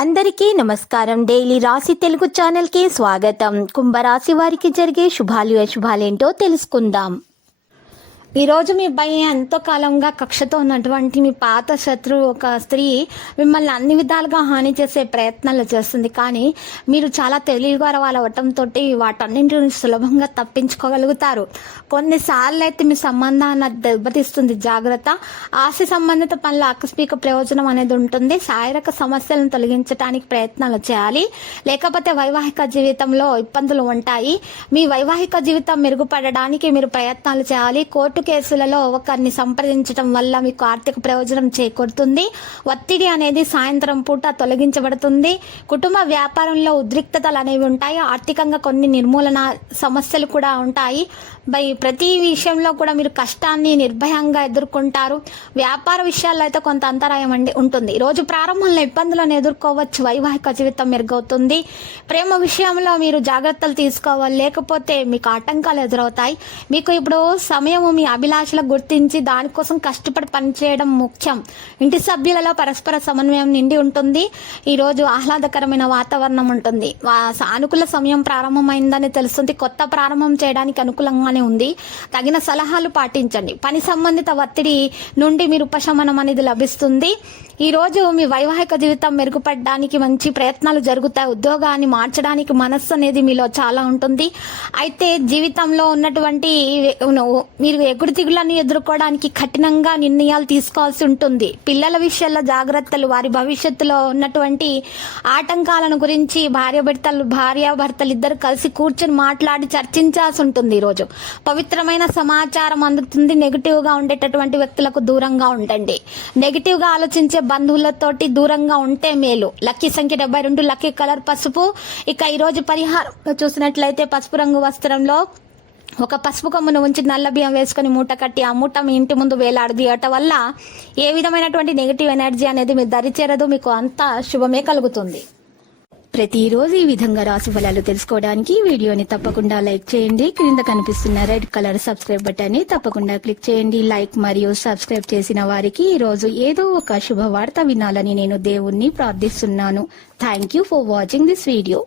అందరికీ నమస్కారం. డైలీ రాశి తెలుగు ఛానల్కి స్వాగతం. కుంభరాశి వారికి జరిగే శుభాలు అశుభాలేంటో తెలుసుకుందాం. ఈరోజు మీ పై ఎంతో కాలంగా కక్షతో ఉన్నటువంటి మీ పాత శత్రువు ఒక స్త్రీ మిమ్మల్ని అన్ని విధాలుగా హాని చేసే ప్రయత్నాలు చేస్తుంది. కానీ మీరు చాలా తెలివిగా అవ్వటంతో వాటన్నింటిని సులభంగా తప్పించుకోగలుగుతారు. కొన్నిసార్లు అయితే మీ సంబంధాన్ని దెబ్బతీస్తుంది. జాగ్రత్త. ఆస్తి సంబంధిత పనుల ఆకస్మిక ప్రయోజనం అనేది ఉంటుంది. శారీరక సమస్యలను తొలగించడానికి ప్రయత్నాలు చేయాలి. లేకపోతే వైవాహిక జీవితంలో ఇబ్బందులు ఉంటాయి. మీ వైవాహిక జీవితం మెరుగుపడడానికి మీరు ప్రయత్నాలు చేయాలి. కోర్టు కేసులలో ఒకరిని సంప్రదించడం వల్ల మీకు ఆర్థిక ప్రయోజనం చేకూరుతుంది. ఒత్తిడి అనేది సాయంత్రం పూట తొలగించబడుతుంది. కుటుంబ వ్యాపారంలో ఉద్రిక్తతలు అనేవి ఉంటాయి. ఆర్థికంగా కొన్ని నిర్మూలన సమస్యలు కూడా ఉంటాయి. ప్రతి విషయంలో కూడా మీరు కష్టాన్ని నిర్భయంగా ఎదుర్కొంటారు. వ్యాపార విషయాల్లో అయితే కొంత అంతరాయం ఉంటుంది. రోజు ప్రారంభంలో ఇబ్బందులను ఎదుర్కోవచ్చు. వైవాహిక జీవితం మెరుగవుతుంది. ప్రేమ విషయంలో మీరు జాగ్రత్తలు తీసుకోవాలి, లేకపోతే మీకు ఆటంకాలు ఎదురవుతాయి. మీకు ఇప్పుడు సమయము మీ అభిలాషలకు గుర్తించి దానికోసం కష్టపడి పనిచేయడం ముఖ్యం. ఇంటి సభ్యులలో పరస్పర సమన్వయం నిండి ఉంటుంది. ఈరోజు ఆహ్లాదకరమైన వాతావరణం ఉంటుంది. సానుకూల సమయం ప్రారంభమైందని తెలుస్తుంది. కొత్త ప్రారంభం చేయడానికి అనుకూలంగానే ఉంది. తగిన సలహాలు పాటించండి. పని సంబంధిత ఒత్తిడి నుండి మీరు ఉపశమనం అనేది లభిస్తుంది. ఈ రోజు మీ వైవాహిక జీవితం మెరుగుపడడానికి మంచి ప్రయత్నాలు జరుగుతాయి. ఉద్యోగాన్ని మార్చడానికి మనస్సు అనేది మీలో చాలా ఉంటుంది. అయితే జీవితంలో ఉన్నటువంటి మీరు ఎగుడు దిగులను ఎదుర్కోవడానికి కఠినంగా నిర్ణయాలు తీసుకోవాల్సి ఉంటుంది. పిల్లల విషయాల్లో జాగ్రత్తలు, వారి భవిష్యత్తులో ఉన్నటువంటి ఆటంకాలను గురించి భార్యాభర్తలు ఇద్దరు కలిసి కూర్చొని మాట్లాడి చర్చించాల్సి ఉంటుంది. ఈరోజు పవిత్రమైన సమాచారం అందుతుంది. నెగిటివ్ గా ఉండేటటువంటి వ్యక్తులకు దూరంగా ఉండండి. నెగిటివ్ గా ఆలోచించే బంధువులతోటి దూరంగా ఉంటే మేలు. లక్కీ సంఖ్య 72, లక్కీ కలర్ పసుపు. ఇక ఈరోజు పరిహారం చూసినట్లయితే పసుపు రంగు వస్త్రంలో ఒక పసుపు కొమ్మును ఉంచి నల్ల బియ్యం వేసుకుని మూట కట్టి ఆ మూట మీ ఇంటి ముందు వేలాడదీయటం వల్ల ఏ విధమైనటువంటి నెగిటివ్ ఎనర్జీ అనేది మీ దరి చేరదు. మీకు అంతా శుభమే కలుగుతుంది. ప్రతిరోజు ఈ విధంగా రాశి ఫలాలు తెలుసుకోవడానికి వీడియోని తప్పకుండా లైక్ చేయండి. క్రింద కనిపిస్తున్న రెడ్ కలర్ సబ్స్క్రైబ్ బటన్ ని తప్పకుండా క్లిక్ చేయండి. లైక్ మరియు సబ్స్క్రైబ్ చేసిన వారికి ఈ రోజు ఏదో ఒక శుభవార్త వినాలని నేను దేవుణ్ణి ప్రార్థిస్తున్నాను. Thank you for watching this video.